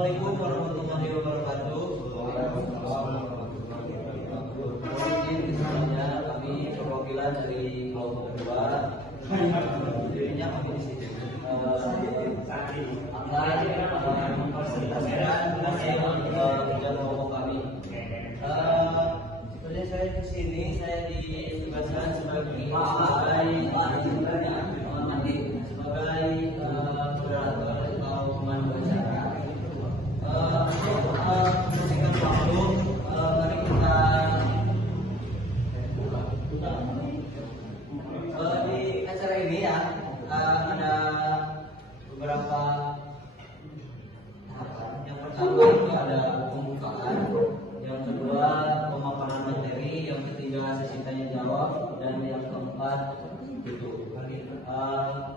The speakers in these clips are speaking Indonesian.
Assalamualaikum warahmatullahi wabarakatuh. Izin misalnya kami perwakilan dari kelompok kedua. Dirinya kami di sini. Akan mempresentasikan kerja kelompok kami. Sebenarnya saya di sini ditugaskan sebagai moderator atau pemandu acara. Singkat waktu, mari kita di acara ini ya ada beberapa tahapan. Yang pertama itu ada pembukaan, yang kedua pemaparan materi, yang ketiga sesi tanya jawab, dan yang keempat itu.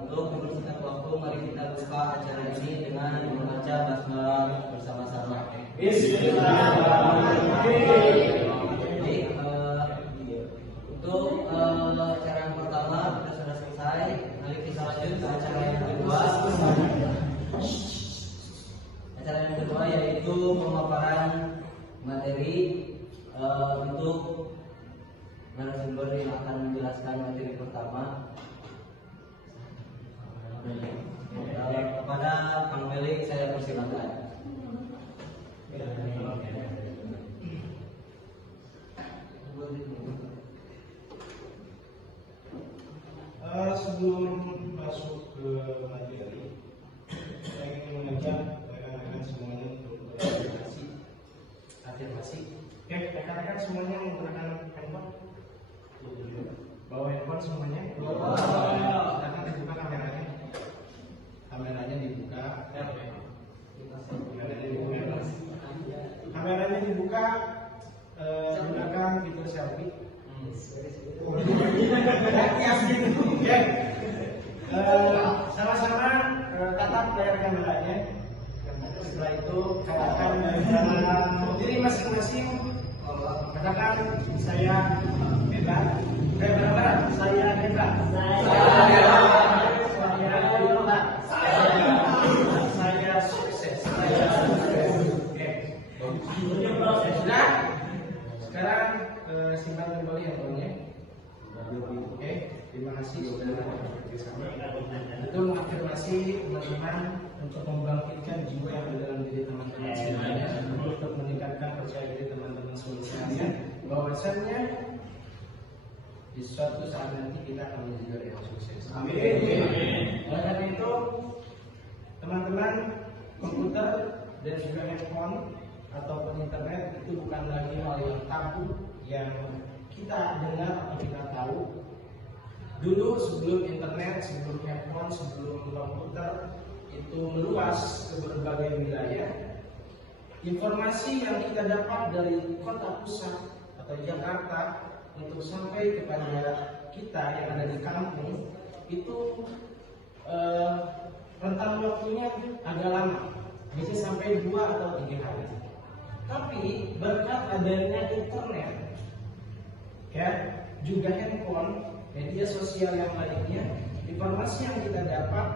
Untuk mempersingkat waktu, mari kita buka acara ini dengan membaca basmalah bersama-sama. Bismillahirrahmanirrahim. Untuk acara yang pertama kita sudah selesai. Mari kita lanjut ke acara yang kedua. Acara yang kedua yaitu pemaparan materi untuk narasumber yang akan menjelaskan materi pertama. Kepada Kang Melik saya persilakan. Sebelum masuk ke materi, saya ingin mengajak rekan-rekan semuanya untuk afirmasi. Oke, rekan-rekan semuanya menggunakan handphone. Bawa handphone semuanya. Silakan dibuka kameranya. Kameranya dibuka. Kameranya dibuka. Gunakan fitur selfie. Sama-sama tatap layar kameranya. Setelah itu katakan dalam diri masing-masing. Katakan saya hebat. Saya hebat. Saya sukses. Oke. Sudah. Sekarang simpan kembali handphonenya. Oke, terima kasih sudah bekerjasama. Itu mengafirmasi teman-teman untuk membangkitkan jiwa yang ada dalam diri teman-teman semuanya, untuk meningkatkan percaya diri teman-teman semuanya, bahwasannya di suatu saat nanti kita akan menjadi orang yang sukses. Amin. Oleh karena itu, teman-teman, komputer dan juga handphone ataupun internet itu bukan lagi hal yang tabu yang kita dengar atau kita tahu. Dulu sebelum internet, sebelum handphone, sebelum komputer itu meluas ke berbagai wilayah, informasi yang kita dapat dari kota pusat atau Jakarta untuk sampai kepada kita yang ada di kampung itu rentang waktunya agak lama, bisa sampai 2 atau 3 hari. Tapi berkat adanya internet, ya, juga handphone, media sosial yang lainnya, informasi yang kita dapat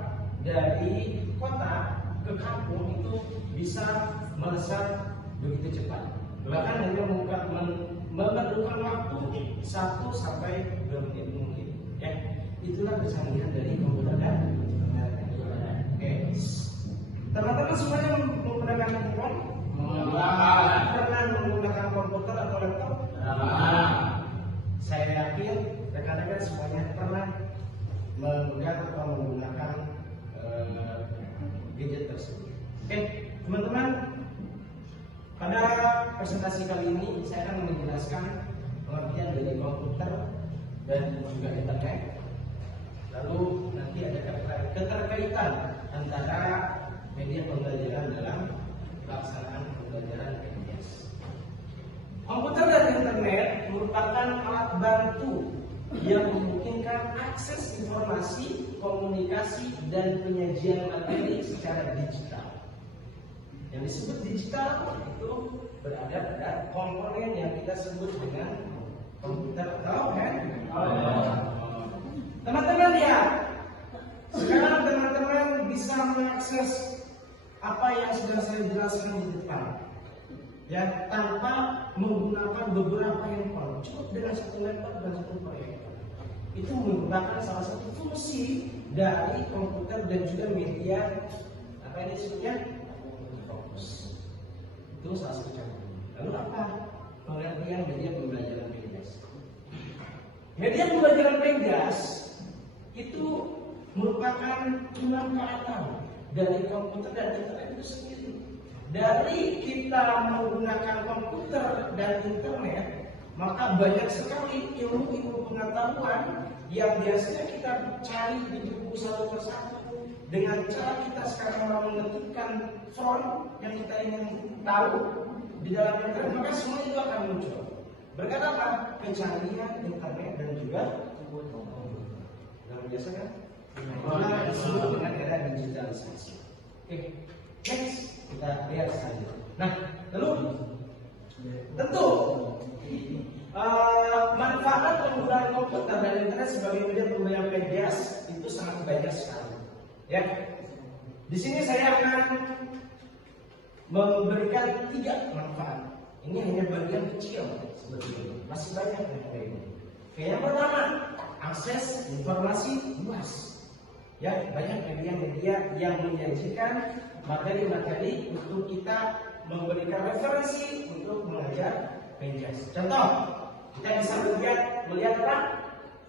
dari kota ke kampung itu bisa melesat begitu cepat. Bahkan hanya memerlukan waktu 1 sampai 2 menit mungkin. Ya, itulah kesanggihan dari komputer dan internet. Oke, teman-teman semuanya menggunakan handphone? Pernah menggunakan komputer atau laptop? Saya yakin rekan-rekan semuanya pernah menggunakan atau menggunakan gadget tersebut. Oke, teman-teman, pada presentasi kali ini saya akan menjelaskan pengertian dari komputer dan juga internet. Lalu nanti ada keterkaitan antara media pembelajaran dalam pelaksanaan pembelajaran PNS. Komputer dan internet merupakan alat bantu yang memungkinkan akses informasi, komunikasi, dan penyajian materi secara digital. Yang disebut digital itu berada pada komponen yang kita sebut dengan komputer atau handphone. Teman-teman lihat, sekarang teman-teman bisa mengakses apa yang sudah saya jelaskan di depan. Ya, tanpa menggunakan beberapa handphone, cukup dengan satu laptop dan satu proyektor. Itu merupakan salah satu fungsi dari komputer dan juga media apa ini disebutnya fokus. Itu salah satu contoh. Lalu apa pengertian media pembelajaran Pegas? Media pembelajaran Pegas itu merupakan tulang belakang dari komputer dan internet itu sendiri. Dari kita menggunakan komputer dan internet, maka banyak sekali ilmu-ilmu pengetahuan yang biasanya kita cari di buku satu persatu. Dengan cara kita sekarang mau menentukan front yang kita ingin tahu di dalam internet, maka semua itu akan muncul. Berkat apa? Pencarian internet dan juga luar biasa kan? Mana disebut dengan era digitalisasi. Oke, next. Kita lihat selanjutnya. Nah, lalu tentu manfaat penggunaan komputer dan internet sebagai media pembelajaran Pegas itu sangat banyak sekali. Ya, di sini saya akan memberikan 3 manfaat. Ini hanya bagian kecil sebetulnya. Masih banyak yang lainnya. Yang pertama, akses informasi luas. Ya, banyak media-media yang menyajikan materi-materi untuk kita memberikan referensi untuk mengajar Pegas. Contoh, kita bisa melihat apa?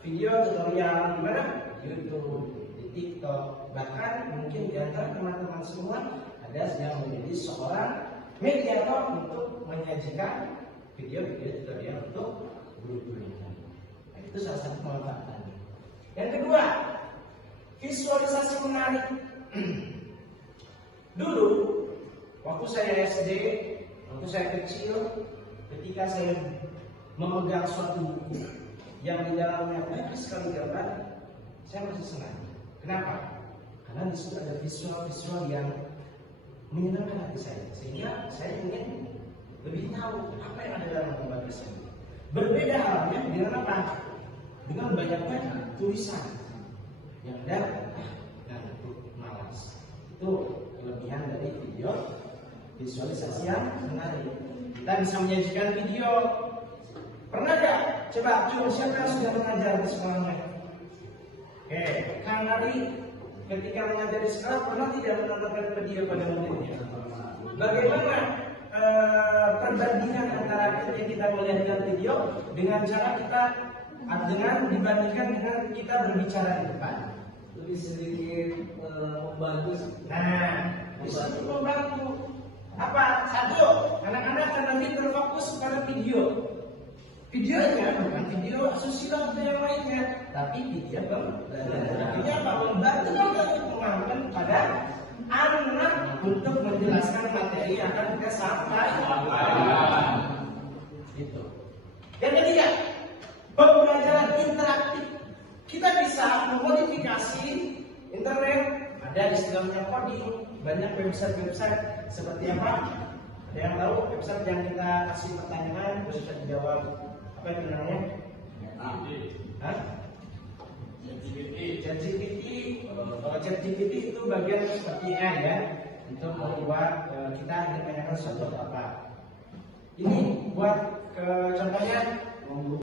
Video tutorial di mana? YouTube, di TikTok, bahkan mungkin di antara teman-teman semua ada yang menjadi seorang mediator untuk menyajikan video-video tutorial untuk guru-gurunya. Nah, itu salah satu manfaatnya. Yang kedua, visualisasi menarik. Dulu, waktu saya SD, waktu saya kecil, ketika saya memegang suatu buku yang di dalamnya banyak sekali gambar, saya masih senang. Kenapa? Karena di situ ada visual-visual yang menyenangkan hati saya, sehingga saya ingin lebih tahu apa yang ada dalam gambar tersebut. Berbeda halnya dengan apa? Dengan banyaknya tulisan yang ada ngantuk, malas. Itu kelebihan dari video visualisasi yang menarik. Kita bisa menyajikan video. Pernah gak? Coba siapa yang sudah mengajar di sekolahnya? Oke, Kang Nari ketika mengajar di sekolah pernah tidak menonton video pada muridnya? Bagaimana perbandingan antara ketika kita melihat video dengan cara kita dibandingkan dengan kita berbicara di depan? Lebih sedikit membantu. Nah, bisa membantu. Apa? Satu, anak-anak akan lebih terfokus pada video. Videonya bukan video asusila atau yang lainnya, tapi video pembelajaran. Artinya apa? Membantu kita untuk mengamalkan pada anak untuk menjelaskan materi yang akan kita sampaikan. Itu. Yang ketiga, pembelajaran interaktif. Kita bisa memodifikasi internet. Ada di dalamnya coding, banyak website-website seperti apa? Ada yang tahu website yang kita kasih pertanyaan terus kita dijawab apa itu namanya? Hah? ChatGPT. Kalau ChatGPT itu bagian seperti AI ya, untuk membuat kita ditanyakan sesuatu apa. Ini buat contohnya